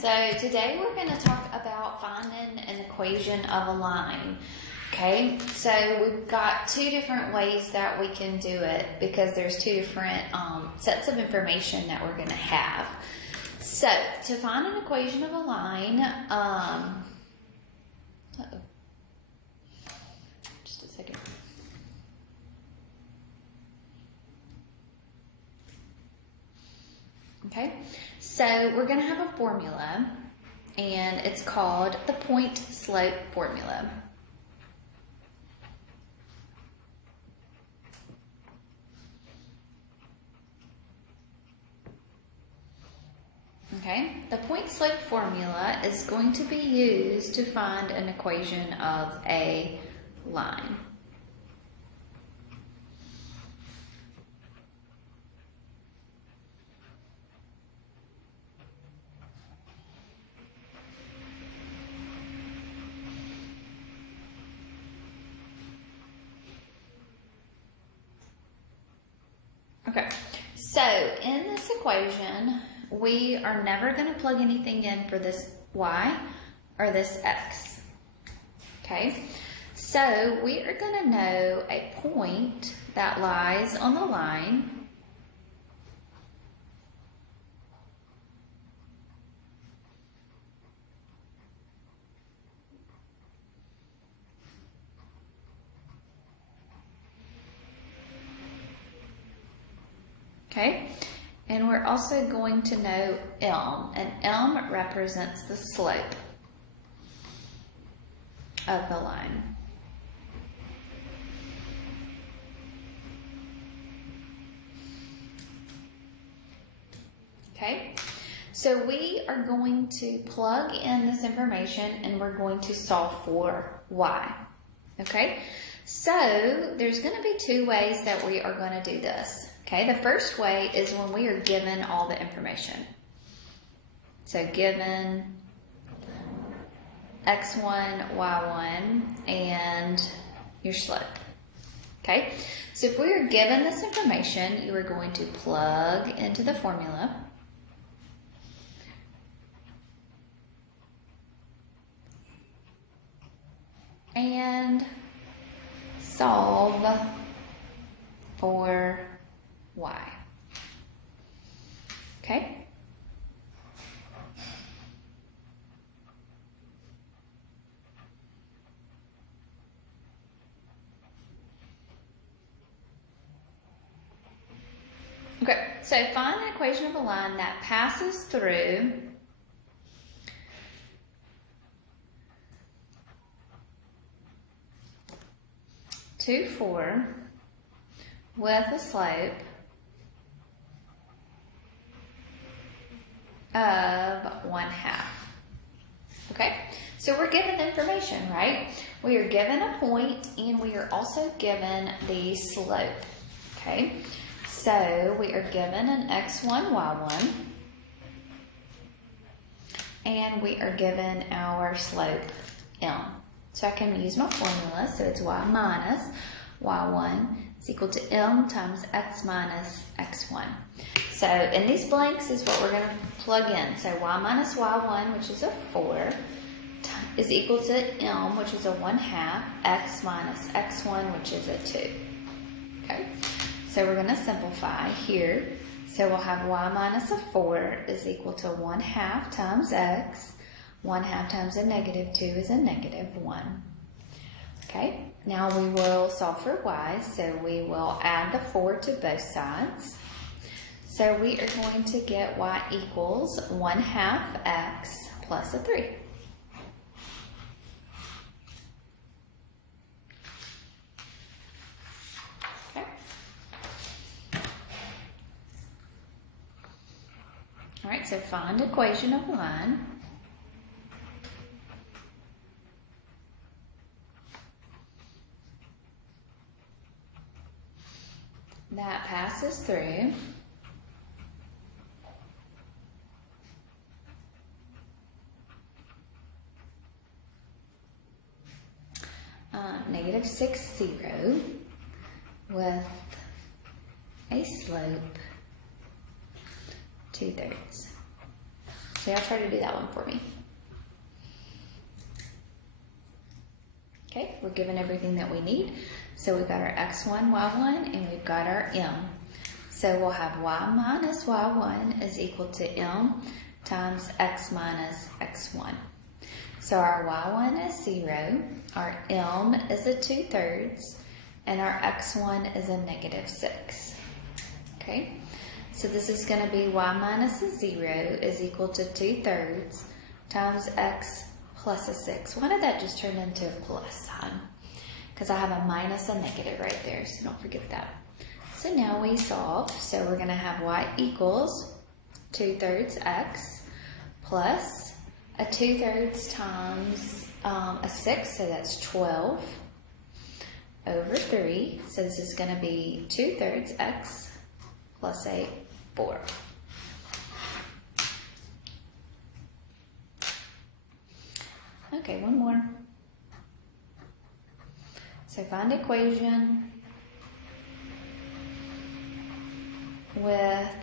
so today we're going to talk about finding an equation of a line. Okay, so we've got two different ways that we can do it because there's two different sets of information that we're going to have. So to find an equation of a line, just a second. Okay, so we're going to have a formula, and it's called the point-slope formula. Okay, the point-slope formula is going to be used to find an equation of a line. Okay, so in this equation, we are never going to plug anything in for this y or this x. Okay, so we are going to know a point that lies on the line okay, and we're also going to know m, and m represents the slope of the line. Okay, so we are going to plug in this information and we're going to solve for y. Okay, so there's going to be two ways that we are going to do this. Okay, the first way is when we are given all the information. So given x1, y1, and your slope. Okay, so if we are given this information, you are going to plug into the formula. And solve for y. Okay? Okay, so find the equation of a line that passes through two, 4 with a slope of 1/2. Okay, so we're given information, right? We are given a point and we are also given the slope. Okay, so we are given an x1, y1, and we are given our slope m. So I can use my formula, so it's y minus y1 is equal to m times x minus x1. So in these blanks is what we're going to plug in. So y minus y1, which is a 4, is equal to m, which is a 1/2, x minus x1, which is a 2. Okay, so we're going to simplify here. So we'll have y minus a 4 is equal to 1/2 times x. 1/2 times a negative 2 is a negative 1. Okay, now we will solve for y, so we will add the 4 to both sides. So we are going to get y equals 1/2 x plus a 3. Okay. All right, so find equation of line. That passes through negative 6, 0 with a slope 2/3. So y'all try to do that one for me. Okay, we're given everything that we need. So we've got our x1, y1, and we've got our m. So we'll have y minus y1 is equal to m times x minus x1. So our y1 is 0, our m is a 2/3, and our x1 is a -6. Okay, so this is going to be y minus a 0 is equal to 2/3 times x plus a 6. Why did that just turn into a plus sign? Because I have a minus a negative right there, so don't forget that. So now we solve. So we're going to have y equals 2/3 x plus a 2/3 times a 6, so that's 12 over 3. So this is going to be 2/3 x plus a 4. Okay, one more. So find equation with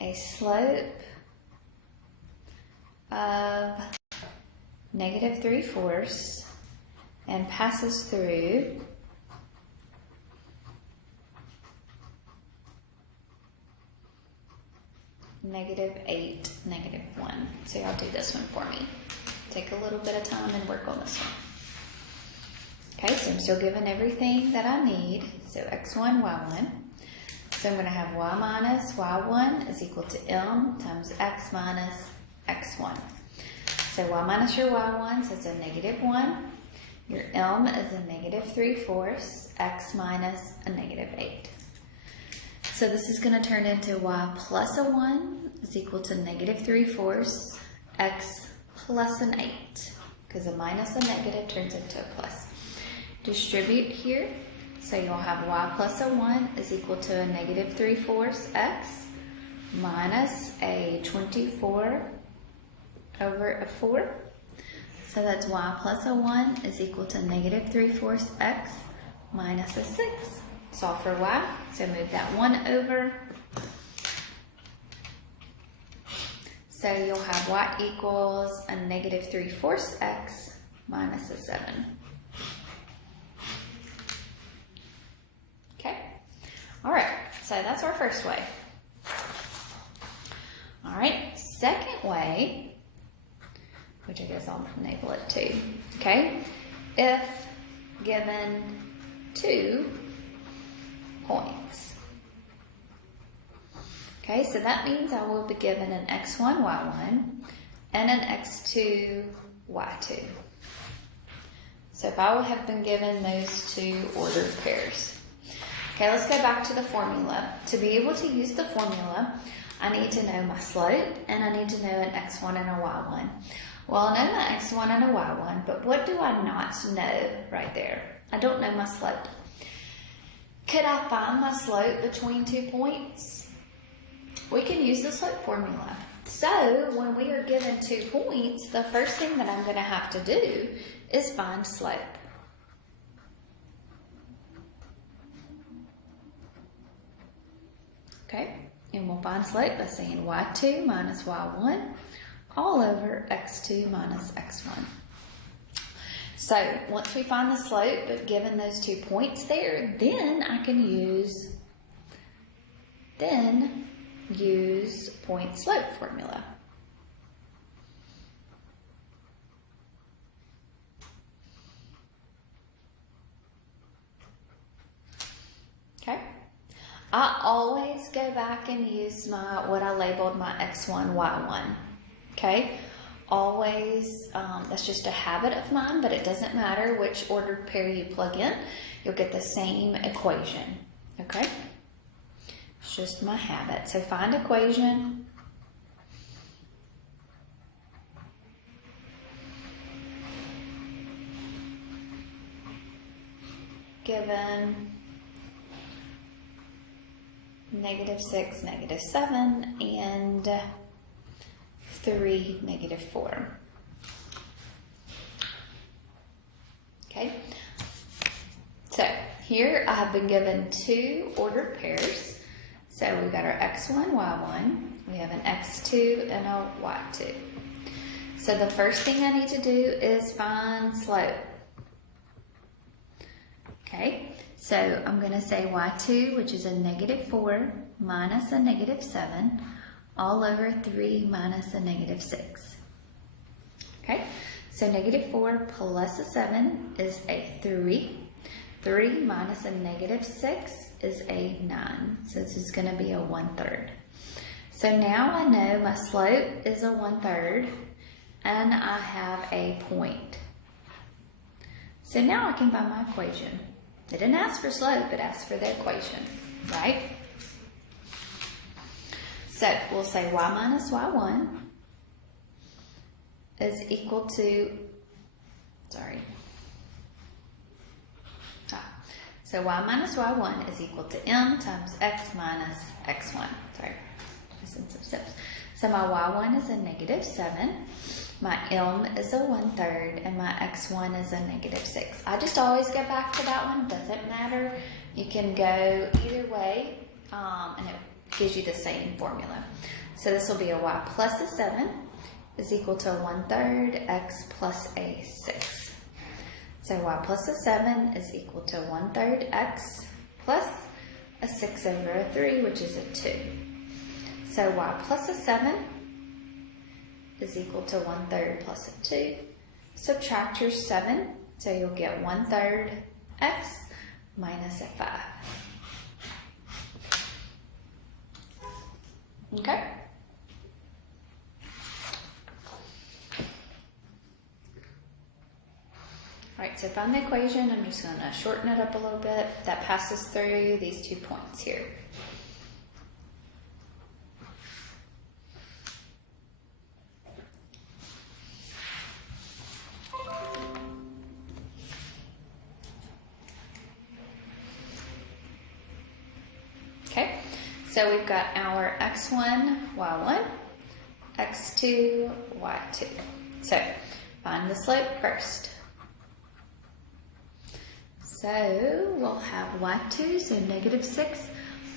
a slope of -3/4 and passes through -8, -1. So y'all do this one for me. Take a little bit of time and work on this one. Okay, so I'm still given everything that I need. So x1, y1. So I'm going to have y minus y1 is equal to m times x minus x1. So y minus your y1, so it's a -1. Your m is a -3/4, x minus a -8. So this is going to turn into y plus a 1 is equal to -3/4, x plus an 8. Because a minus a negative turns into a plus. Distribute here. So you'll have y plus a 1 is equal to a -3/4 x minus a 24 over a 4. So that's y plus a 1 is equal to -3/4 x minus a 6. Solve for y. So move that 1 over. So you'll have y equals a -3/4 x minus a 7. Okay. All right. So that's our first way. All right. Second way, which I guess I'll enable it too. Okay. If given 2 points. Okay, so that means I will be given an x1, y1 and an x2, y2. So if I would have been given those two ordered pairs. Okay, let's go back to the formula. To be able to use the formula, I need to know my slope and I need to know an x1 and a y1. Well, I know my x1 and a y1, but what do I not know right there? I don't know my slope. Could I find my slope between 2 points? We can use the slope formula. So when we are given 2 points, the first thing that I'm going to have to do is find slope. Okay, and we'll find slope by saying y2 minus y1 all over x2 minus x1. So once we find the slope, but given those 2 points there, then I can use point slope formula. Okay. I always go back and use what I labeled my x1, y1. Okay. Always, that's just a habit of mine, but it doesn't matter which ordered pair you plug in, you'll get the same equation, okay? It's just my habit. So find equation. Given -6, -7, and 3, -4. Okay, so here I have been given 2 ordered pairs. So we've got our x1, y1. We have an x2 and a y2. So the first thing I need to do is find slope. Okay, so I'm going to say y2, which is a -4 minus a -7, all over 3 minus a -6. Okay, so -4 plus a 7 is a 3. 3 minus a -6 is a 9. So this is going to be a 1/3. So now I know my slope is a 1/3 and I have a point. So now I can find my equation. It didn't ask for slope, it asked for the equation, right? So we'll say y minus y1 is equal to, so y minus y1 is equal to m times x minus x1. Missing some steps. So my y1 is a -7, my m is a 1/3, and my x1 is a -6. I just always go back to that one, doesn't matter. You can go either way, and it gives you the same formula. So this will be a y plus a 7 is equal to 1/3 x plus a 6. So y plus a 7 is equal to 1/3 x plus a 6 over a 3, which is a 2. So y plus a 7 is equal to 1/3 plus a 2. Subtract your 7, so you'll get 1/3 x minus a 5. Okay? Alright, so find the equation. I'm just going to shorten it up a little bit. That passes through these 2 points here. Okay, so we've got our x1, y1, x2, y2. So find the slope first. So we'll have y2, so -6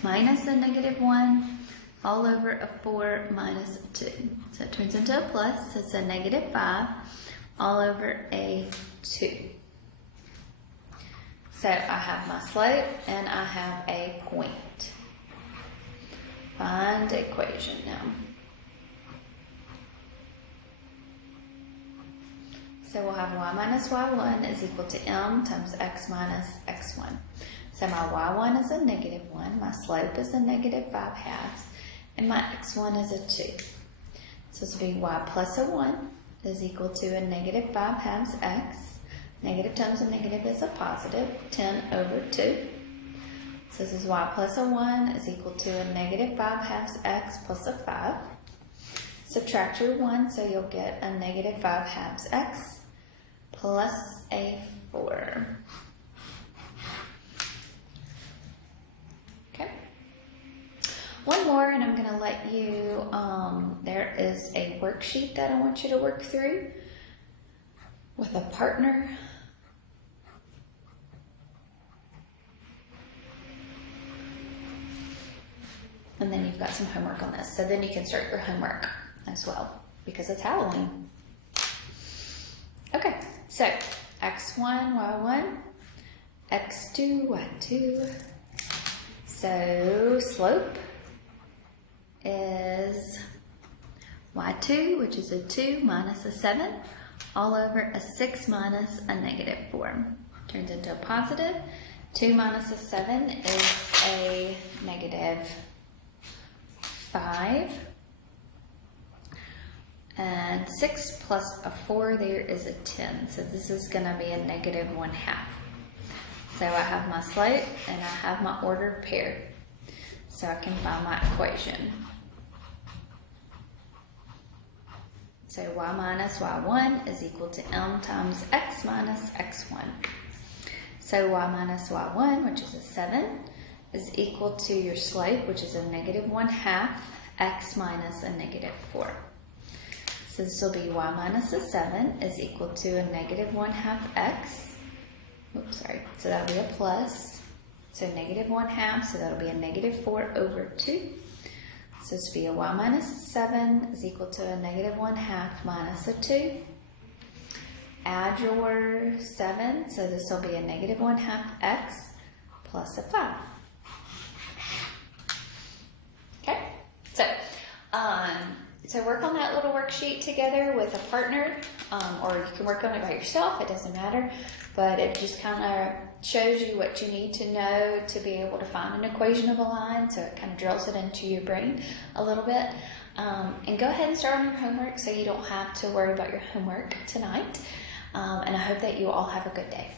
minus a -1 all over a 4 minus a 2. So it turns into a plus, so it's a -5 all over a 2. So I have my slope and I have a point. Find equation now. So we'll have y minus y1 is equal to m times x minus x1. So my y1 is a -1, my slope is a -5/2, and my x1 is a 2. So this will be y plus a 1 is equal to a -5/2 x. Negative times a negative is a positive, 10 over 2. So this is y plus a 1 is equal to a -5/2 x plus a 5. Subtract your 1, so you'll get a -5/2 x plus a 4. Okay. One more, and I'm going to let you, there is a worksheet that I want you to work through with a partner. And then you've got some homework on this. So then you can start your homework as well, because it's Halloween. Okay, so x1, y1, x2, y2. So slope is y2, which is a 2 minus a 7, all over a 6 minus a -4. Turns into a positive. 2 minus a 7 is a -5. And 6 plus a 4 there is a 10. So this is going to be a -1/2. So I have my slope and I have my ordered pair. So I can find my equation. So y minus y1 is equal to m times x minus x1. So y minus y1, which is a 7, is equal to your slope, which is a -1/2 x minus a -4. So this will be y minus a 7 is equal to a -1/2 x. Oops, sorry. So that'll be a plus. So negative 1/2, so that'll be a negative 4 over 2. So this will be a y minus 7 is equal to a negative 1/2 minus a 2. Add your 7, so this will be a negative 1/2 x plus a 5. Okay, so work on that little worksheet together with a partner, or you can work on it by yourself, it doesn't matter, but it just kind of shows you what you need to know to be able to find an equation of a line, so it kind of drills it into your brain a little bit. And go ahead and start on your homework so you don't have to worry about your homework tonight. And I hope that you all have a good day.